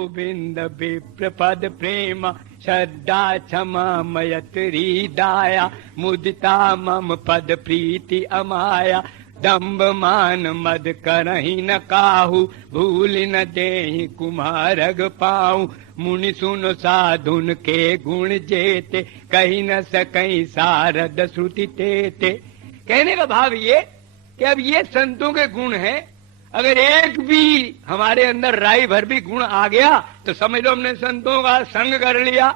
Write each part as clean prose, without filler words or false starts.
गोविंद विप्र पद प्रेम श्रद्धा क्षमा मयत हृदया मुदिता मम पद प्रीति अमाया दम्भ मान मद करहि न काहू भूल न देहि कुमारग पाऊं मुनि सुन साधुन के गुण जेते कही न सकई सारद श्रुति तेते। कहने का भाव ये कि अब ये संतों के गुण हैं, अगर एक भी हमारे अंदर राई भर भी गुण आ गया तो समझ लो हमने संतों का संग कर लिया।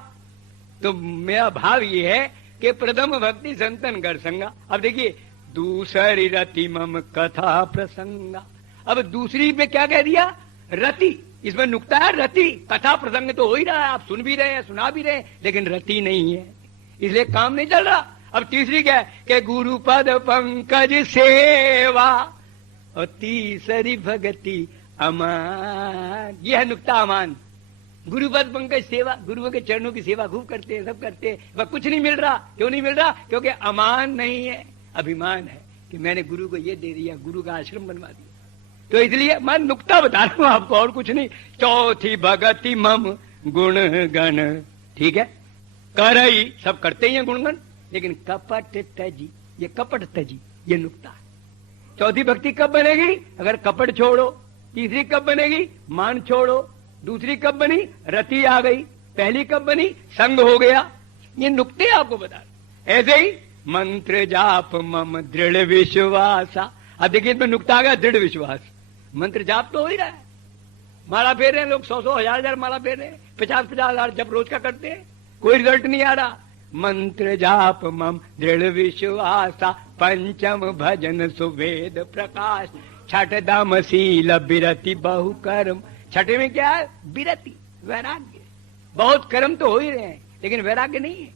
तो मेरा भाव ये है कि प्रथम भक्ति संतन कर संगा। अब देखिए दूसरी रति मम कथा प्रसंगा, अब दूसरी पे क्या कह दिया? रति। इसमें नुक्ता है रति। कथा प्रसंग तो हो ही रहा है, आप सुन भी रहे हैं सुना भी रहे हैं, लेकिन रति नहीं है, इसलिए काम नहीं चल रहा। अब तीसरी क्या है कि गुरु पद पंकज सेवा, और तीसरी भगति अमान। यह है नुक्ता अमान। गुरु पद पंकज सेवा, गुरुओं के चरणों की सेवा खूब करते हैं, सब करते हैं, वह कुछ नहीं मिल रहा। क्यों नहीं मिल रहा? क्योंकि अमान नहीं है, अभिमान है कि मैंने गुरु को ये दे दिया, गुरु का आश्रम बनवा दिया। तो इसलिए मैं नुक्ता बता रहा हूं आपको, और कुछ नहीं। चौथी भगति मम गुण गण, ठीक है, करई, सब करते ही हैं गुणगण, लेकिन कपट तजी, ये कपट तजी, ये नुक्ता है। चौथी भक्ति कब बनेगी? अगर कपट छोड़ो। तीसरी कब बनेगी? मान छोड़ो। दूसरी कब बनी? रति आ गई। पहली कब बनी? संग हो गया। ये नुक्ते आपको बता रहे। ऐसे ही मंत्र जाप मम दृढ़ विश्वासा। अब देखिए इसमें नुक्ता आ गया दृढ़ विश्वास। मंत्र जाप तो हो ही रहा है, माला फेर रहे हैं लोग, 100-100 हजार माला फेर रहे हैं, 50-50 हजार जब रोज का करते हैं, कोई रिजल्ट नहीं आ रहा। मंत्र जाप मम दृढ़ विश्वासा पंचम भजन सुवेद प्रकाश छठ दम शील बिरति बहु कर्म। छठे में क्या है? बिरति, वैराग्य। बहुत कर्म तो हो ही रहे हैं लेकिन वैराग्य नहीं है।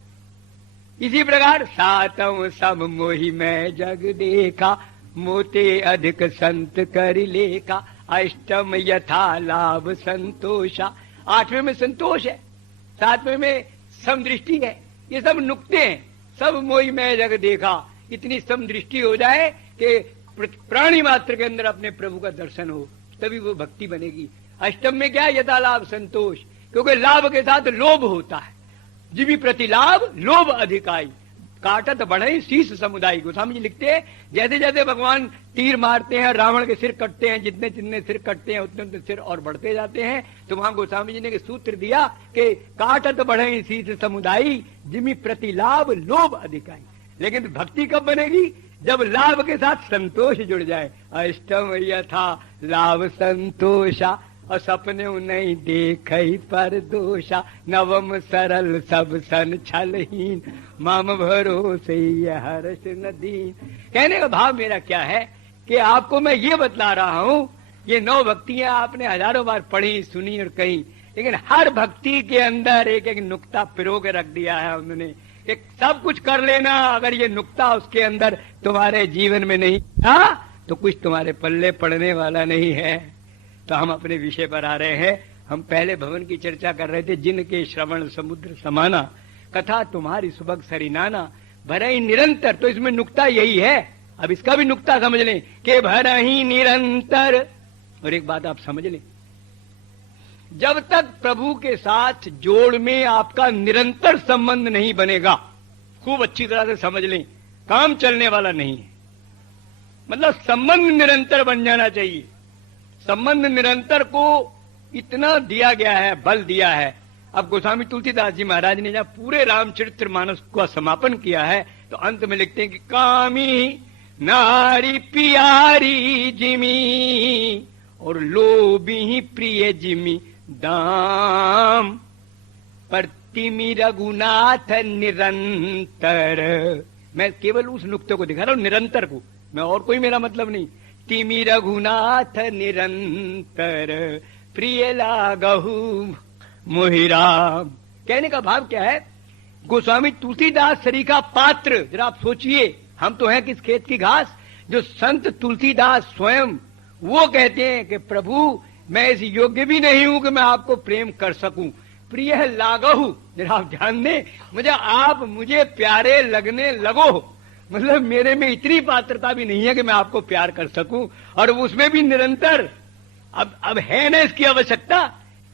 इसी प्रकार सातम सब मोहि मैं जग देखा मोते अधिक संत कर लेखा अष्टम यथा लाभ संतोषा। आठवें में संतोष है, सातवें में समदृष्टि है। ये सब नुक्ते हैं। सब मोहि मैं जग देखा, इतनी समदृष्टि हो जाए कि प्राणी मात्र के अंदर अपने प्रभु का दर्शन हो, तभी वो भक्ति बनेगी। अष्टम में क्या है? यथा लाभ संतोष, क्योंकि लाभ के साथ लोभ होता है। जीवी प्रति लाभ लोभ अधिकाई काटत बढ़े शीश समुदाय। गोस्वामी जी लिखते हैं जैसे जैसे भगवान तीर मारते हैं, रावण के सिर कटते हैं, जितने जितने सिर कटते हैं उतने उतने सिर और बढ़ते जाते हैं। तो वहां गोस्वामी जी ने सूत्र दिया कि काटत बढ़े शीश समुदाय जिमी प्रति लाभ लोभ अधिकाई। लेकिन भक्ति कब बनेगी? जब लाभ के साथ संतोष जुड़ जाए। अष्टम यथा लाभ संतोषा और सपने नहीं देख पर दोषा नवम सरल सब सन छलहीन मम भरोसे हर्ष नदीन। कहने का भाव मेरा क्या है कि आपको मैं ये बतला रहा हूं, ये 9 भक्तियां आपने हजारों बार पढ़ी सुनी और कही, लेकिन हर भक्ति के अंदर एक एक नुक्ता पिरो के रख दिया है उन्होंने। एक सब कुछ कर लेना, अगर ये नुक्ता उसके अंदर तुम्हारे जीवन में नहीं था तो कुछ तुम्हारे पल्ले पड़ने वाला नहीं है। तो हम अपने विषय पर आ रहे हैं। हम पहले भवन की चर्चा कर रहे थे, जिनके श्रवण समुद्र समाना कथा तुम्हारी सुबह सरिनाना भरही निरंतर। तो इसमें नुक्ता यही है। अब इसका भी नुक्ता समझ लें कि भरही निरंतर। और एक बात आप समझ लें, जब तक प्रभु के साथ जोड़ में आपका निरंतर संबंध नहीं बनेगा, खूब अच्छी तरह से समझ लें, काम चलने वाला नहीं है। मतलब संबंध निरंतर बन जाना चाहिए। संबंध निरंतर को इतना दिया गया है, बल दिया है। अब गोस्वामी तुलसीदास जी महाराज ने जब पूरे रामचरित्र मानस का समापन किया है तो अंत में लिखते हैं कि कामी नारी प्यारी जिमी और लोभी प्रिय जिमी दाम प्रतिमि रघुनाथ निरंतर। मैं केवल उस नुक्ते को दिखा रहा हूं, निरंतर को, मैं और कोई मेरा मतलब नहीं। तिमि रघुनाथ निरंतर प्रिय लागहु मोहिराम। कहने का भाव क्या है? गोस्वामी तुलसीदास सरीखा पात्र, जरा आप सोचिए, हम तो हैं किस खेत की घास। जो संत तुलसीदास स्वयं वो कहते हैं कि प्रभु मैं इस योग्य भी नहीं हूं कि मैं आपको प्रेम कर सकूं। प्रिय लागहु, जरा आप ध्यान दें, मुझे प्यारे लगने लगो। मतलब मेरे में इतनी पात्रता भी नहीं है कि मैं आपको प्यार कर सकूं, और उसमें भी निरंतर। अब है ना इसकी आवश्यकता,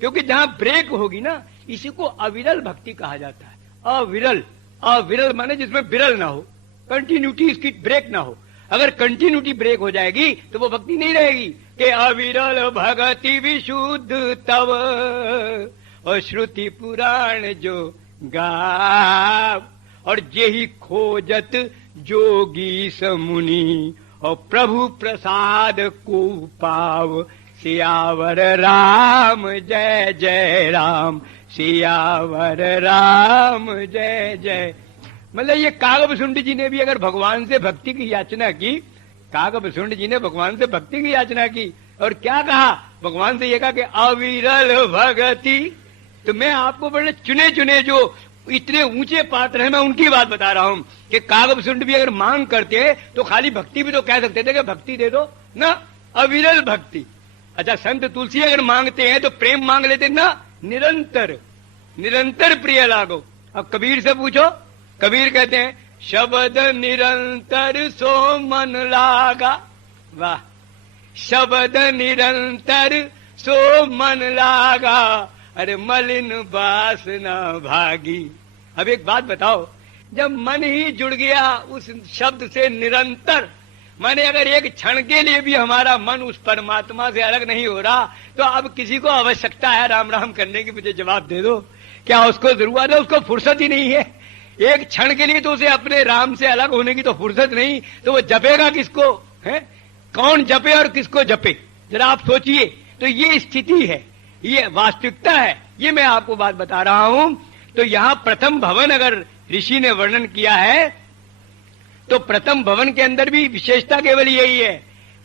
क्योंकि जहां ब्रेक होगी ना, इसी को अविरल भक्ति कहा जाता है। अविरल, अविरल माने जिसमें विरल ना हो, कंटिन्यूटी, इसकी ब्रेक ना हो। अगर कंटिन्यूटी ब्रेक हो जाएगी तो वो भक्ति नहीं रहेगी। कि अविरल भगति विशुद्ध तव और श्रुति पुराण जो गाव, और जेहि खोजत जोगी समुनि और प्रभु प्रसाद को पाव। सियावर राम जय जय राम, सियावर राम जय जय। मतलब ये कागभूषुंड जी ने भी अगर भगवान से भक्ति की याचना की, कागभूषुंड जी ने भगवान से भक्ति की याचना की और क्या कहा, भगवान से ये कहा कि अविरल भगति। तो मैं आपको बड़े चुने चुने जो इतने ऊंचे पात्र हैं, मैं उनकी बात बता रहा हूं कि कागभूषुंड भी अगर मांग करते तो खाली भक्ति भी तो कह सकते थे कि भक्ति दे दो ना, अविरल भक्ति। अच्छा, संत तुलसी अगर मांगते हैं तो प्रेम मांग लेते ना, निरंतर, निरंतर प्रिय लागो। अब कबीर से पूछो, कबीर कहते हैं शब्द निरंतर सो मन लागा। वाह, शब्द निरंतर सो मन लागा, अरे मलिन वासना भागी। अब एक बात बताओ, जब मन ही जुड़ गया उस शब्द से निरंतर, माने अगर एक क्षण के लिए भी हमारा मन उस परमात्मा से अलग नहीं हो रहा, तो अब किसी को आवश्यकता है राम राम करने की? मुझे जवाब दे दो, क्या उसको जरूरत है? उसको फुर्सत ही नहीं है। एक क्षण के लिए तो उसे अपने राम से अलग होने की तो फुर्सत नहीं, तो वो जपेगा किसको? है कौन जपे और किसको जपे? जरा आप सोचिए। तो ये स्थिति है, ये वास्तविकता है, ये मैं आपको बात बता रहा हूं। तो यहां प्रथम भवन अगर ऋषि ने वर्णन किया है, तो प्रथम भवन के अंदर भी विशेषता केवल यही है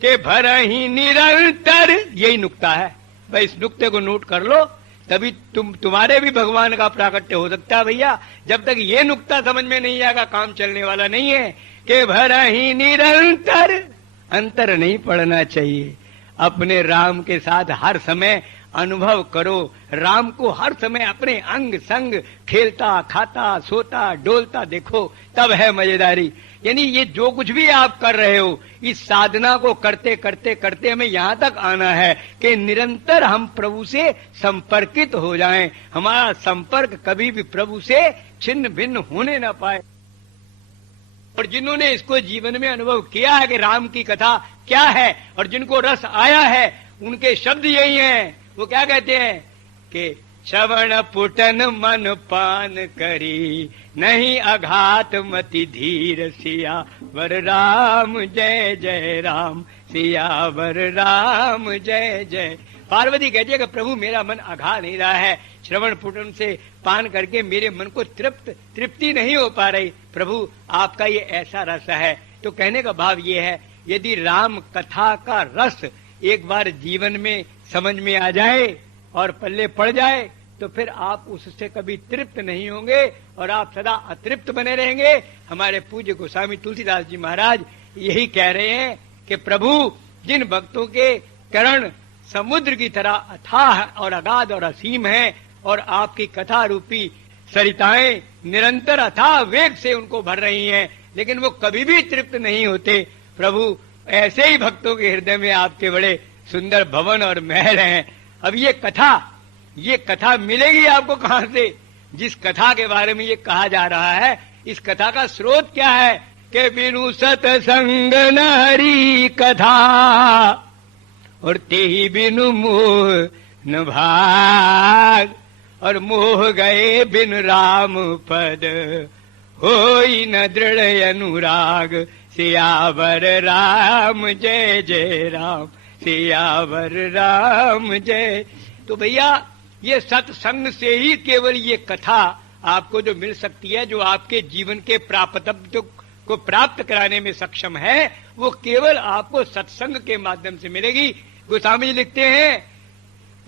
कि भरहि निरंतर, यही नुक्ता है भाई। इस नुक्ते को नोट कर लो, तभी तुम्हारे भी भगवान का प्राकट्य हो सकता है भैया। जब तक ये नुक्ता समझ में नहीं आएगा काम चलने वाला नहीं है। कि भरहि निरंतर, अंतर नहीं पड़ना चाहिए। अपने राम के साथ हर समय अनुभव करो, राम को हर समय अपने अंग संग खेलता खाता सोता डोलता देखो, तब है मजेदारी। यानी ये जो कुछ भी आप कर रहे हो, इस साधना को करते करते करते हमें यहाँ तक आना है कि निरंतर हम प्रभु से संपर्कित हो जाएं। हमारा संपर्क कभी भी प्रभु से छिन्न भिन्न होने ना पाए। और जिन्होंने इसको जीवन में अनुभव किया है कि राम की कथा क्या है, और जिनको रस आया है, उनके शब्द यही हैं। वो क्या कहते हैं कि श्रवण पुटन मन पान करी, नहीं अघात मति धीर, सियावर राम जय जय राम, सियावर राम जय जय। पार्वती कहती है कि प्रभु मेरा मन अघा नहीं रहा है, श्रवण पुटन से पान करके मेरे मन को तृप्ति नहीं हो पा रही। प्रभु आपका ये ऐसा रस है। तो कहने का भाव ये है, यदि राम कथा का रस एक बार जीवन में समझ में आ जाए और पल्ले पड़ जाए, तो फिर आप उससे कभी तृप्त नहीं होंगे और आप सदा अतृप्त बने रहेंगे। हमारे पूज्य गोस्वामी तुलसीदास जी महाराज यही कह रहे हैं कि प्रभु जिन भक्तों के करण समुद्र की तरह अथाह और अगाध और असीम है, और आपकी कथा रूपी सरिताएं निरंतर अथाह वेग से उनको भर रही हैं, लेकिन वो कभी भी तृप्त नहीं होते। प्रभु ऐसे ही भक्तों के हृदय में आपके बड़े सुंदर भवन और महल हैं। अब ये कथा मिलेगी आपको कहां से? जिस कथा के बारे में ये कहा जा रहा है, इस कथा का स्रोत क्या है? के बिनु सतसंग नरी कथा, और ते ही बिनु मोह न भाग, और मोह गए बिन राम पद, होई न दृढ़ अनुराग, सियावर राम जय जय राम, सियावर राम जय। तो भैया ये सत्संग से ही केवल ये कथा आपको जो मिल सकती है, जो आपके जीवन के प्राप्तव्य को प्राप्त कराने में सक्षम है, वो केवल आपको सत्संग के माध्यम से मिलेगी। गोस्वामी जी लिखते हैं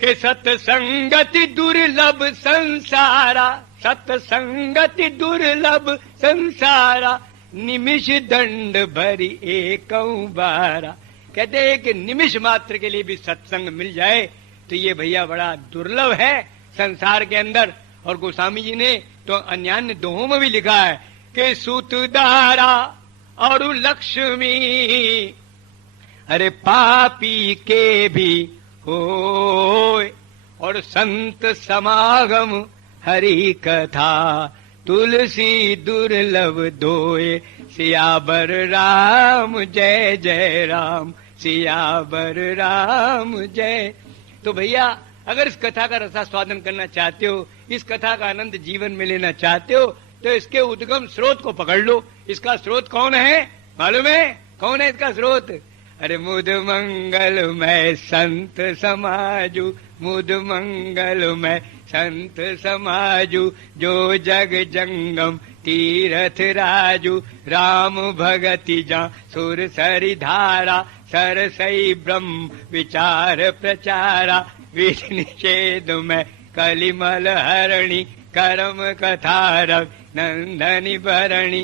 कि सत्संगति दुर्लभ संसारा, सत्संगति दुर्लभ संसारा, निमिष दंड भरी एक बारा। कहते हैं कि निमिष मात्र के लिए भी सत्संग मिल जाए तो ये भैया बड़ा दुर्लभ है संसार के अंदर। और गोस्वामी जी ने तो अन्यान्य दोहों में भी लिखा है कि सुतदारा और लक्ष्मी, अरे पापी के भी हो, और संत समागम हरि कथा, तुलसी दुर्लभ दोए, सियावर राम जय जय राम, सियावर राम जय। तो भैया अगर इस कथा का रसास्वादन करना चाहते हो, इस कथा का आनंद जीवन में लेना चाहते हो, तो इसके उद्गम स्रोत को पकड़ लो। इसका स्रोत कौन है मालूम है? कौन है इसका स्रोत? अरे मुद मंगलमय संत समाजू, मुद मंगलमय संत समाजू, जो जग जंगम तीरथ राजू, राम भगति जा सुर सरि धारा, सरसई ब्रह्म विचार प्रचारा, विधि निषेध में कलिमल हरणी, कर्म कथा रव नंदनी भरणी,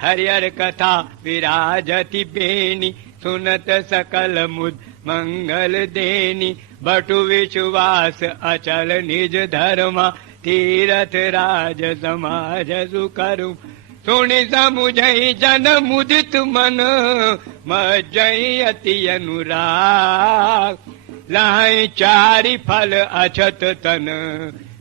हरिहर कथा विराजति बेनी, सुनत सकल मुद मंगल देनी, बटु विश्वास अचल निज धर्मा, तीरथ राज समाज सुकर्म, सुनि समुझई जन मुदित मन, मज्जई अति अनुराग, लाए चारि फल अछत तन,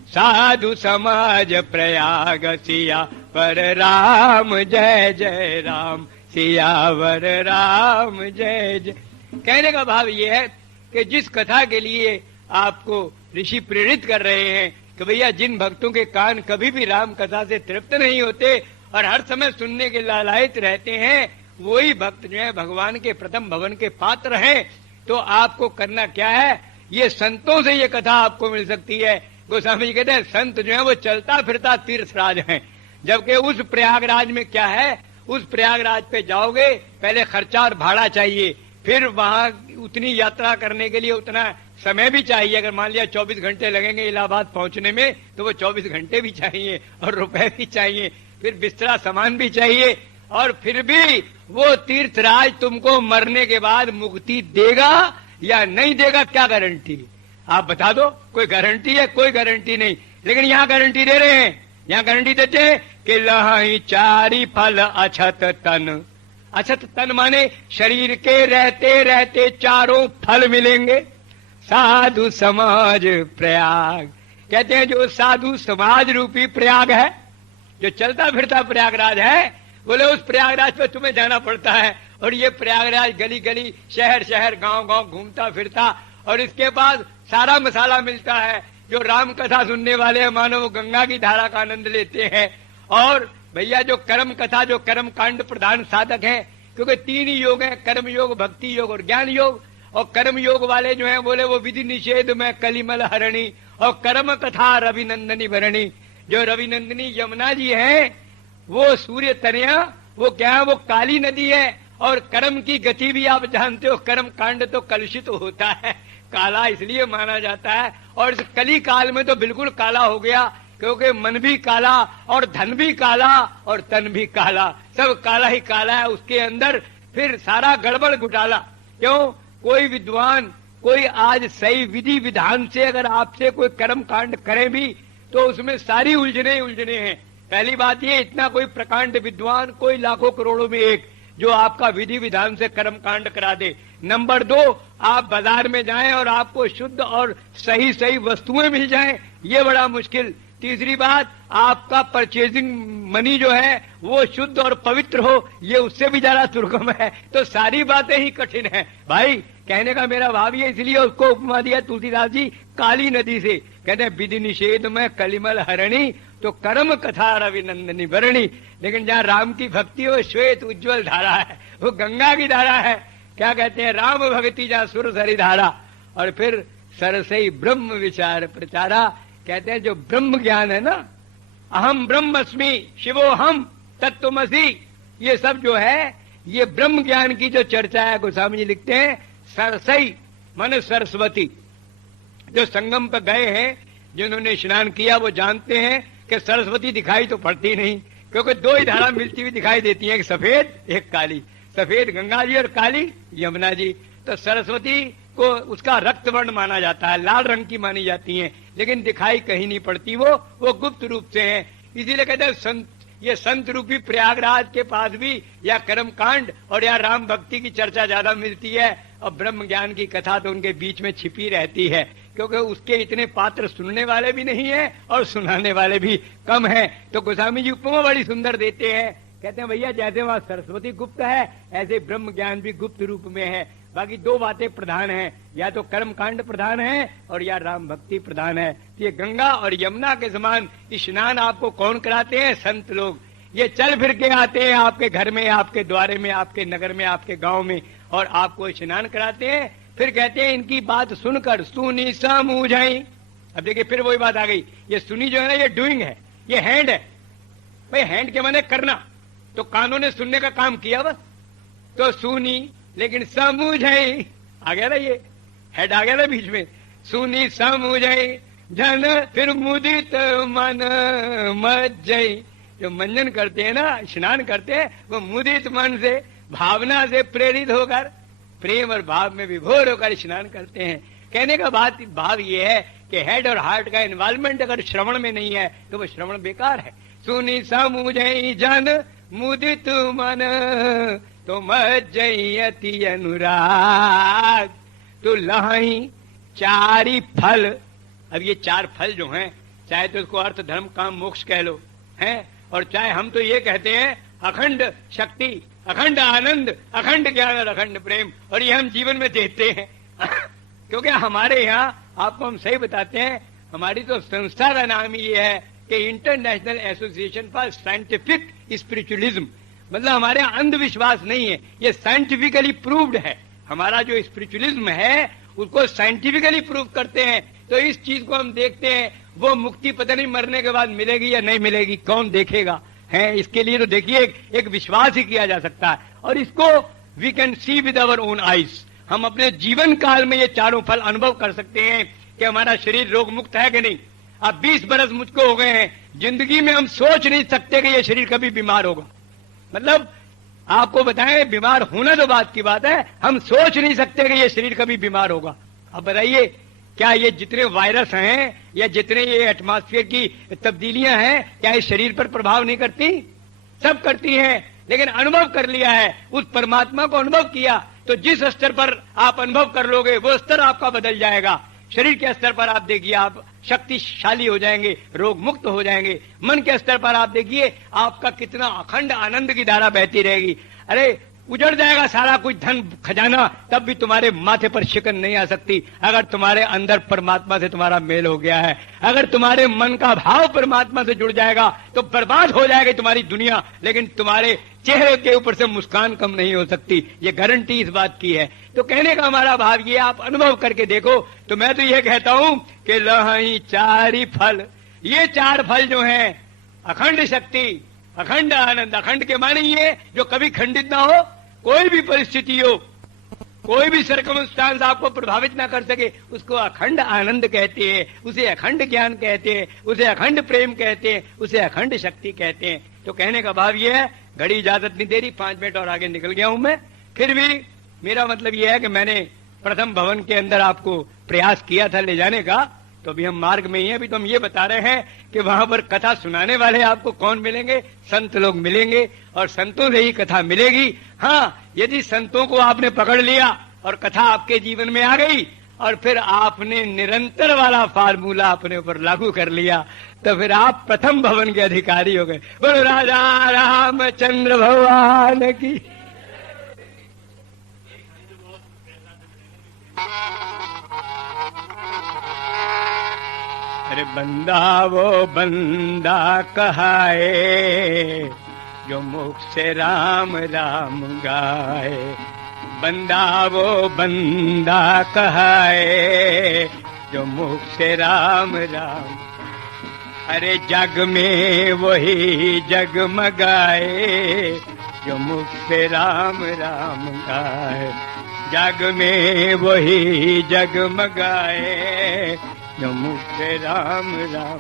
साधु समाज प्रयाग, सिया पर राम जय जय राम, सियावर राम जय जय। कहने का भाव ये है कि जिस कथा के लिए आपको ऋषि प्रेरित कर रहे हैं कि भैया जिन भक्तों के कान कभी भी राम कथा से तृप्त नहीं होते और हर समय सुनने के लालायित रहते हैं, वही भक्त जो है भगवान के प्रथम भवन के पात्र हैं। तो आपको करना क्या है? ये संतों से ये कथा आपको मिल सकती है। गोस्वामी जी कहते हैं संत जो है वो चलता फिरता तीर्थराज हैं, जबकि उस प्रयागराज में क्या है, उस प्रयागराज पे जाओगे पहले खर्चा और भाड़ा चाहिए, फिर वहां उतनी यात्रा करने के लिए उतना समय भी चाहिए। अगर मान लिया 24 घंटे लगेंगे इलाहाबाद पहुंचने में, तो वो 24 घंटे भी चाहिए और रुपए भी चाहिए, फिर बिस्तरा सामान भी चाहिए, और फिर भी वो तीर्थराज तुमको मरने के बाद मुक्ति देगा या नहीं देगा, क्या गारंटी? आप बता दो। कोई गारंटी है? कोई गारंटी नहीं। लेकिन यहाँ गारंटी दे रहे हैं, यहाँ गारंटी देते हैं कि लहाई चारि फल अछत तन। अछत तन माने शरीर के रहते रहते चारों फल मिलेंगे। साधु समाज प्रयाग, कहते हैं जो साधु समाज रूपी प्रयाग है, जो चलता फिरता प्रयागराज है, बोले उस प्रयागराज पे तुम्हें जाना पड़ता है। और ये प्रयागराज गली गली शहर शहर गांव गांव घूमता फिरता, और इसके पास सारा मसाला मिलता है। जो राम कथा सुनने वाले हैं मानो वो गंगा की धारा का आनंद लेते हैं। और भैया जो कर्म कथा, जो कर्म कांड प्रधान साधक है, क्योंकि 3 ही योग हैं, कर्म योग, भक्ति योग और ज्ञान योग। और कर्म योग वाले जो हैं बोले वो विधि निषेध में कलिमल हरणी, और कर्म कथा रविनंदनी भरणी। जो रविनंदनी यमुना जी है वो सूर्य तनया, वो क्या है, वो काली नदी है। और कर्म की गति भी आप जानते हो, कर्म कांड तो कलुषित होता है, काला इसलिए माना जाता है। और इस कली काल में तो बिल्कुल काला हो गया, क्योंकि मन भी काला और धन भी काला और तन भी काला, सब काला ही काला है उसके अंदर। फिर सारा गड़बड़ घुटाला। क्यों? कोई विद्वान, कोई आज सही विधि विधान से अगर आपसे कोई कर्म कांड करे भी तो उसमें सारी उलझने उलझने हैं। पहली बात ये, इतना कोई प्रकांड विद्वान कोई लाखों करोड़ों में एक जो आपका विधि विधान से कर्म कांड करा दे। नंबर 2, आप बाजार में जाएं और आपको शुद्ध और सही सही वस्तुएं मिल जाएं, ये बड़ा मुश्किल। तीसरी बात, आपका परचेजिंग मनी जो है वो शुद्ध और पवित्र हो, ये उससे भी ज्यादा दुर्गम है। तो सारी बातें ही कठिन है भाई। कहने का मेरा भाव ये, इसलिए उसको उपमा दिया तुलसीदास जी काली नदी से। कहते हैं विधि निषेध में कलिमल हरणी, तो कर्म कथा रविनंदनी भरणी। लेकिन जहाँ राम की भक्ति हो, श्वेत उज्जवल धारा है, वो गंगा की धारा है। क्या कहते हैं? राम भक्ति जहाँ सुर सरी धारा। और फिर सरसई ब्रह्म विचार प्रचारा। कहते हैं जो ब्रह्म ज्ञान है ना, अहम ब्रह्मस्मि शिवो हम तत्वमसि, ये सब जो है ये ब्रह्म ज्ञान की जो चर्चा है, गोस्वामी जी लिखते हैं सरसई माने सरस्वती। जो संगम पर गए हैं, जिन्होंने स्नान किया, वो जानते हैं कि सरस्वती दिखाई तो पड़ती नहीं, क्योंकि 2 ही धारा मिलती हुई दिखाई देती है, एक सफेद एक काली। सफेद गंगा जी और काली यमुना जी। तो सरस्वती को उसका रक्त वर्ण माना जाता है, लाल रंग की मानी जाती हैं, लेकिन दिखाई कहीं नहीं पड़ती, वो गुप्त रूप से हैं। इसीलिए कहते हैं संत, ये संत रूपी प्रयागराज के पास भी या कर्म कांड और या राम भक्ति की चर्चा ज्यादा मिलती है, और ब्रह्म ज्ञान की कथा तो उनके बीच में छिपी रहती है। क्योंकि उसके इतने पात्र सुनने वाले भी नहीं है और सुनाने वाले भी कम हैं। तो गोस्वामी जी उपमा बड़ी सुंदर देते हैं, कहते हैं भैया जैसे वहां सरस्वती गुप्त है ऐसे ब्रह्म ज्ञान भी गुप्त रूप में है। बाकी दो बातें प्रधान हैं, या तो कर्म कांड प्रधान है और या राम भक्ति प्रधान है। ये गंगा और यमुना के समान स्नान आपको कौन कराते हैं? संत लोग। ये चल फिर के आते हैं आपके घर में, आपके द्वारे में, आपके नगर में, आपके गांव में और आपको स्नान कराते हैं। फिर कहते हैं इनकी बात सुनकर सुनी समूझाई। अब देखिए फिर वही बात आ गई, ये सुनी जो है ना ये डूइंग है, ये हैंड है। भाई हैंड के माने करना, तो कानों ने सुनने का काम किया बस, तो सुनी, लेकिन समूझाई आ गया ना, ये हेड आ गया ना बीच में। सुनी समूझाई जन फिर मुदित मन मज्जई। जो मंजन करते हैं ना, स्नान करते हैं, वो मुदित मन से, भावना से प्रेरित होकर, प्रेम और भाव में विभोर होकर स्नान करते हैं। कहने का भाव ये है कि हेड और हार्ट का इन्वॉल्वमेंट अगर श्रवण में नहीं है तो वो श्रवण बेकार है। सुनी समूझई जन मुदित मन तो मज्जयति अनुराग तो लहाई चारी फल। अब ये चार फल जो हैं, चाहे तो इसको अर्थ धर्म काम मोक्ष कह लो हैं, और चाहे हम तो ये कहते हैं अखंड शक्ति, अखंड आनंद, अखंड ज्ञान और अखंड प्रेम, और ये हम जीवन में देते हैं। क्योंकि हमारे यहाँ, आपको हम सही बताते हैं, हमारी तो संस्था का नाम ही ये है कि international association for scientific spiritualism. मतलब हमारे यहाँ अंधविश्वास नहीं है, ये साइंटिफिकली प्रूव्ड है। हमारा जो स्पिरिचुअलिज्म है उसको साइंटिफिकली प्रूव करते हैं। तो इस चीज को हम देखते हैं, वो मुक्ति पता नहीं मरने के बाद मिलेगी या नहीं मिलेगी, कौन देखेगा है। इसके लिए तो देखिए एक विश्वास ही किया जा सकता है, और इसको we can see with our own eyes. हम अपने जीवन काल में ये चारों फल अनुभव कर सकते हैं कि हमारा शरीर रोग मुक्त है कि नहीं। अब 20 बरस मुझको हो गए हैं, जिंदगी में हम सोच नहीं सकते कि ये शरीर कभी बीमार होगा। मतलब आपको बताएं, बीमार होना तो बात की बात है, हम सोच नहीं सकते कि ये शरीर कभी बीमार होगा। अब बताइए, क्या ये जितने वायरस हैं या जितने ये एटमॉस्फेयर की तब्दीलियां हैं, क्या इस शरीर पर प्रभाव नहीं करती? सब करती हैं, लेकिन अनुभव कर लिया है, उस परमात्मा को अनुभव किया, तो जिस स्तर पर आप अनुभव कर लोगे वो स्तर आपका बदल जाएगा। शरीर के स्तर पर आप देखिए आप शक्तिशाली हो जाएंगे, रोग मुक्त हो जाएंगे। मन के स्तर पर आप देखिए आपका कितना अखंड आनंद की धारा बहती रहेगी। अरे उजड़ जाएगा सारा कुछ धन खजाना, तब भी तुम्हारे माथे पर शिकन नहीं आ सकती अगर तुम्हारे अंदर परमात्मा से तुम्हारा मेल हो गया है। अगर तुम्हारे मन का भाव परमात्मा से जुड़ जाएगा तो बर्बाद हो जाएगी तुम्हारी दुनिया, लेकिन तुम्हारे चेहरे के ऊपर से मुस्कान कम नहीं हो सकती। ये गारंटी इस बात की है। तो कहने का हमारा भाव ये, आप अनुभव करके देखो। तो मैं तो ये कहता हूं कि लहई चारी फल, ये चार फल जो हैं, अखंड शक्ति, अखंड आनंद, अखंड के माने ये जो कभी खंडित ना हो, कोई भी परिस्थिति हो, कोई भी सर्कमस्टांस आपको प्रभावित ना कर सके, उसको अखंड आनंद कहते हैं, उसे अखंड ज्ञान कहते हैं, उसे अखंड प्रेम कहते हैं, उसे अखंड शक्ति कहते हैं। तो कहने का भाव ये है, घड़ी इजाजत नहीं दे रही, 5 मिनट और आगे निकल गया हूं मैं। फिर भी मेरा मतलब यह है कि मैंने प्रथम भवन के अंदर आपको प्रयास किया था ले जाने का, तो अभी हम मार्ग में ही हैं। अभी तो हम ये बता रहे हैं कि वहां पर कथा सुनाने वाले आपको कौन मिलेंगे? संत लोग मिलेंगे, और संतों से ही कथा मिलेगी। हाँ, यदि संतों को आपने पकड़ लिया और कथा आपके जीवन में आ गई, और फिर आपने निरंतर वाला फार्मूला अपने ऊपर लागू कर लिया, तो फिर आप प्रथम भवन के अधिकारी हो गए। बोलो राजा रामचंद्र भगवान की। अरे बंदा वो बंदा कहाए जो मुख से राम राम गाए। बंदा वो बंदा कहाए जो मुख से राम राम। अरे जग में वही जगमगाए जो मुख से राम राम गाए। जग में वही जगमगाए जो मुख से राम राम।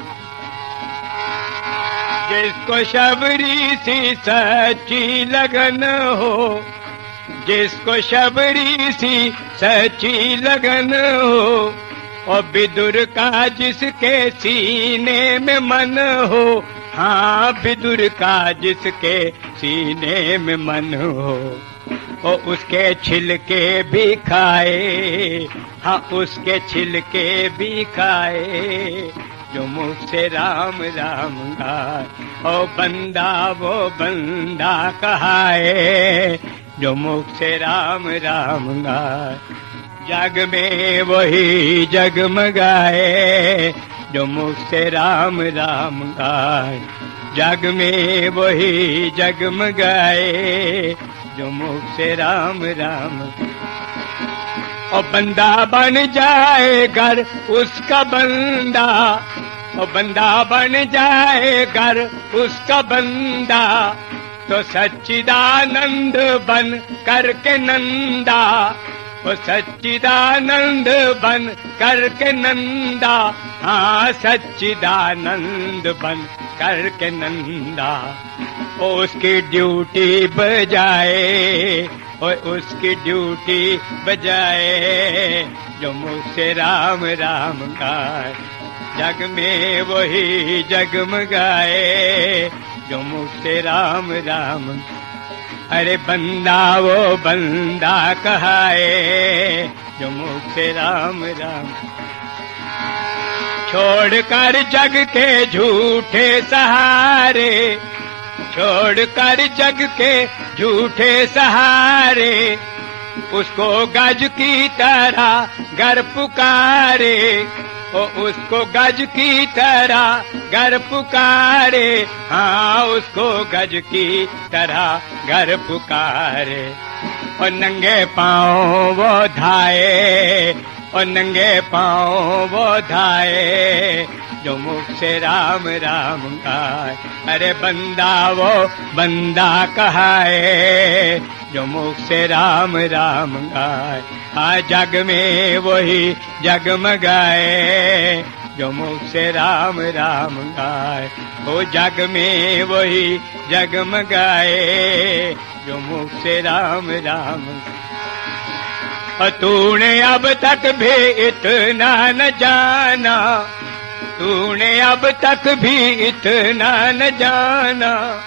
जिसको शबरी सी सच्ची लगन हो, जिसको शबरी सी सच्ची लगन हो, और विदुर का जिसके सीने में मन हो। हाँ, विदुर का जिसके सीने में मन हो, और उसके छिलके भी खाए, हाँ उसके छिलके भी खाए, जो मुख से राम राम गाए। ओ बंदा वो बंदा कहाए, जो मुख से राम राम गाए। जग में वही जगमगाए, जो मुख से राम राम गाए। जग में वही जगमगाए, जो मुख से राम राम। और बंदा बन जाए घर उसका बंदा, और बंदा बन जाए घर उसका बंदा, तो सच्चिदानंद बन करके नंदा। वो सच्चिदानंद बन करके नंदा, हाँ सच्चिदानंद बन करके नंदा। उसकी ड्यूटी बजाए, और उसकी ड्यूटी बजाए, जो मुख से राम राम गाए। जग में वही जगमगाए, जो मुख से राम राम। अरे बंदा वो बंदा कहाए, जो मुख से राम राम। छोड़कर जग के झूठे सहारे, छोड़कर जग के झूठे सहारे, उसको गज की तरह घर पुकारे। ओ उसको गज की तरह घर पुकारे, हाँ उसको गज की तरह घर पुकारे। और नंगे पाँव वो धाए, और नंगे पाँव वो धाए, जो मुख से राम राम गाए। अरे बंदा वो बंदा कहाए, जो मुख से राम राम गाए। आ जग में वही जगमगाए, जो मुख से राम राम गाए। ओ जग में वही जगमगाए, जो मुख से राम राम। और तूने अब तक भी इतना न जाना, तूने अब तक भी इतना न जाना।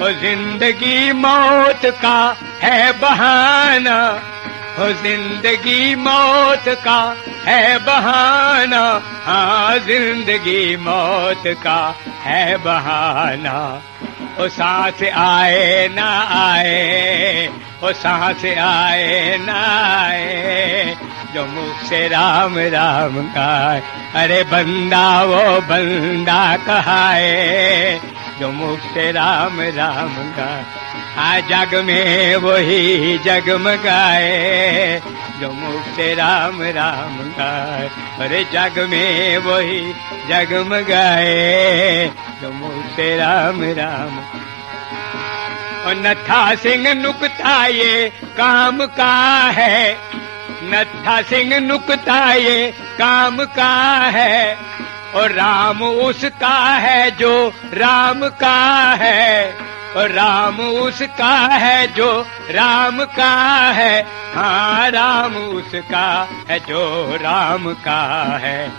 और जिंदगी मौत का है बहाना, और जिंदगी मौत का है बहाना। हाँ जिंदगी मौत का है बहाना। ओ सांस आए ना आए, ओ सांस आए ना आए, जो मुख से राम राम गाए। अरे बंदा वो बंदा कहाए, जो मुख से राम राम गाए। आ जग में वही जगमगाए, जो मुख से राम राम गाए। अरे जग में वही जगमगाए, जो मुख से राम राम। और नत्था सिंह नुकता ये काम का है, नत्था सिंह नुकता ये काम का है। और राम उसका है जो राम का है, और राम उसका है जो राम का है। हाँ राम उसका है जो राम का है।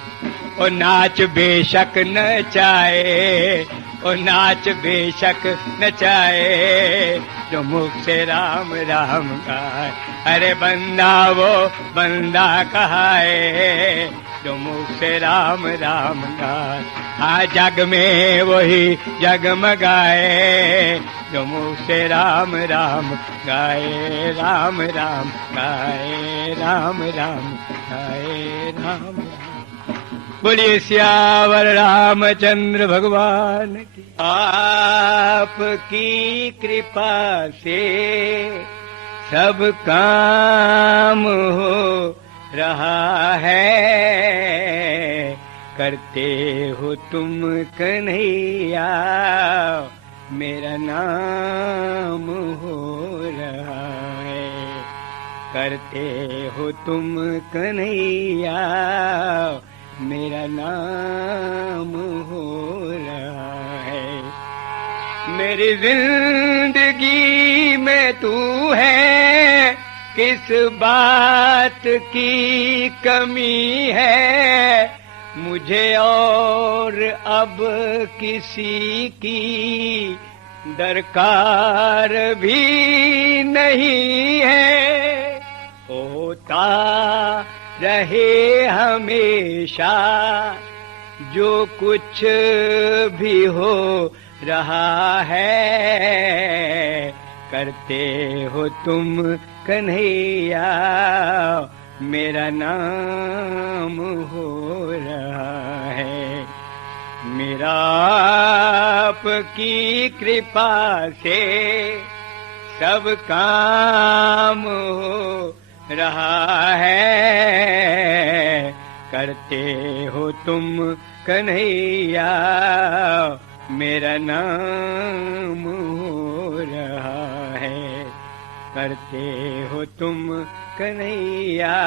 और नाच बेशक नचाए, और नाच बेशक नचाए, जो मुख से राम राम गाए। अरे बंदा वो बंदा कहाए, जो मुख से राम राम गाए। हाँ जग में वही जगमगाए, जो मुख से राम राम गाए। राम राम गाए, राम राम गाए, राम राम। बोलिए सियावर रामचंद्र भगवान की। आपकी कृपा से सब काम हो रहा है, करते हो तुम कन्हैया, मेरा नाम हो रहा है। करते हो तुम कन्हैया, मेरा नाम हो रहा है। मेरी जिंदगी में तू है, किस बात की कमी है। मुझे और अब किसी की दरकार भी नहीं है, होता रहे हमेशा जो कुछ भी हो रहा है, करते हो तुम कन्हैया मेरा नाम हो रहा है। मेरा आपकी कृपा से सब काम हो रहा है, करते हो तुम कन्हैया मेरा नाम हो रहा है, करते हो तुम कन्हैया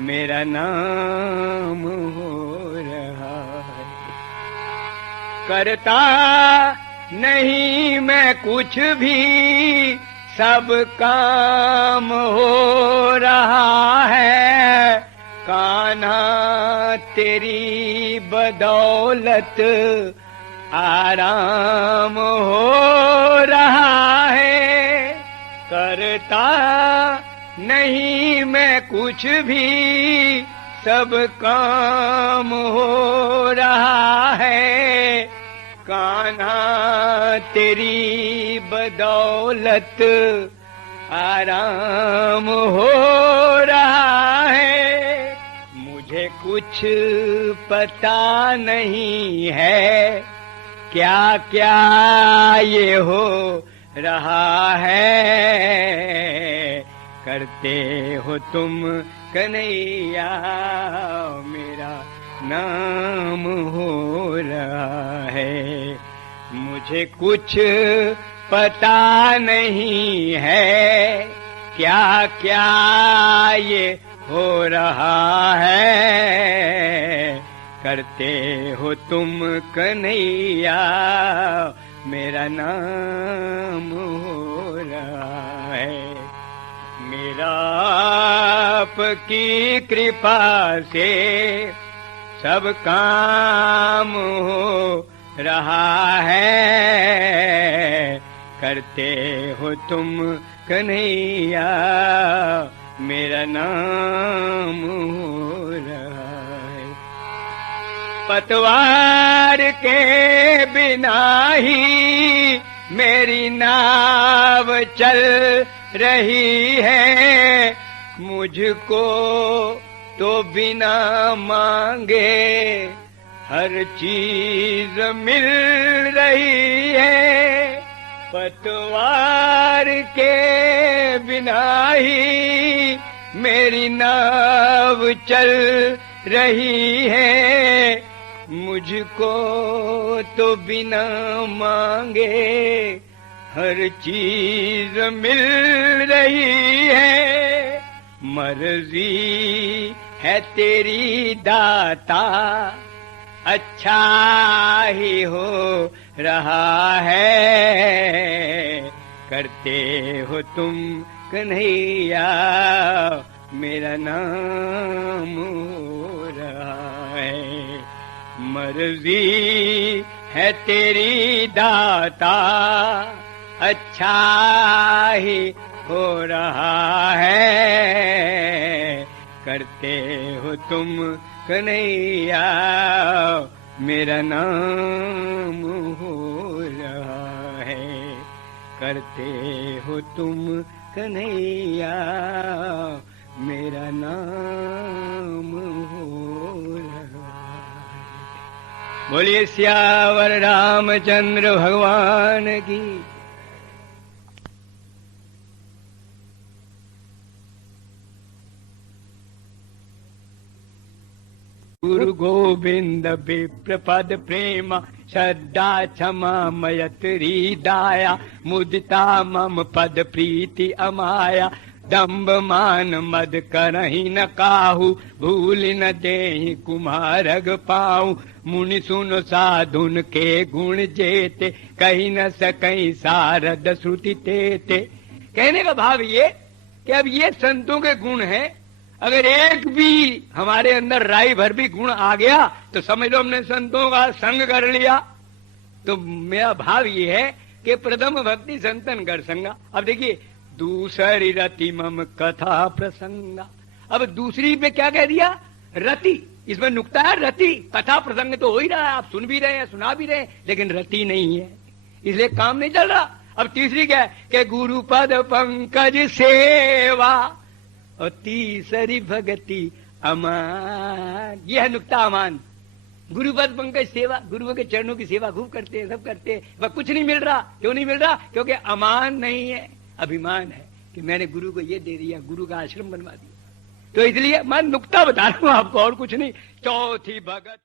मेरा नाम हो रहा है। करता नहीं मैं कुछ भी, सब काम हो रहा है, कान्हा तेरी बदौलत आराम हो रहा है। करता नहीं मैं कुछ भी, सब काम हो रहा है, कान्हा तेरी बदौलत आराम हो रहा है। मुझे कुछ पता नहीं है क्या क्या ये हो रहा है, करते हो तुम कन्हैया मेरा नाम हो रहा है। मुझे कुछ पता नहीं है क्या क्या ये हो रहा है, करते हो तुम कन्हैया मेरा नाम हो रहा है। मेरा आपकी कृपा से सब काम हो रहा है, करते हो तुम कन्हैया मेरा नाम हो रहा है। पतवार के बिना ही मेरी नाव चल रही है, मुझको तो बिना मांगे हर चीज मिल रही है। पतवार के बिना ही मेरी नाव चल रही है, मुझको तो बिना मांगे हर चीज मिल रही है। मर्जी है तेरी दाता अच्छा ही हो रहा है, करते हो तुम कन्हैया मेरा नाम हो रहा है। मर्जी है तेरी दाता अच्छा ही हो रहा है, करते हो तुम कन्हैया मेरा नाम हो रहा है, करते हो तुम कन्हैया मेरा नाम हो रहा है। बोलिए सियावर रामचंद्र भगवान की। गुरु गोविंद विप्र पद प्रेम श्रद्धा क्षमा मयत हृदया, मुदिता मम पद प्रीति अमाया, दम्भ मान मद करहि न काहू, भूल न देहि कुमारग पाऊं। मुनि सुन साधुन के गुण जेते, कही न सकई सारद श्रुति तेते। कहने का भाव ये कि अब ये संतों के गुण हैं, अगर एक भी हमारे अंदर राई भर भी गुण आ गया तो समझ लो हमने संतों का संग कर लिया। तो मेरा भाव ये है कि प्रथम भक्ति संतन कर संगा। अब देखिए, दूसरी रति मम कथा प्रसंगा। अब दूसरी पे क्या कह दिया? रति। इसमें नुक्ता है रति। कथा प्रसंग तो हो ही रहा है, आप सुन भी रहे हैं, सुना भी रहे हैं, लेकिन रति नहीं है, इसलिए काम नहीं चल रहा। अब तीसरी क्या है कि गुरु पद पंकज सेवा, और तीसरी भगति अमान। यह है नुक्ता अमान। गुरुपद पंकज सेवा, गुरुओं के चरणों की सेवा खूब करते हैं, सब करते हैं, वह कुछ नहीं मिल रहा। क्यों नहीं मिल रहा? क्योंकि अमान नहीं है, अभिमान है कि मैंने गुरु को ये दे दिया, गुरु का आश्रम बनवा दिया। तो इसलिए मैं नुक्ता बता रहा हूं आपको, और कुछ नहीं। चौथी भगत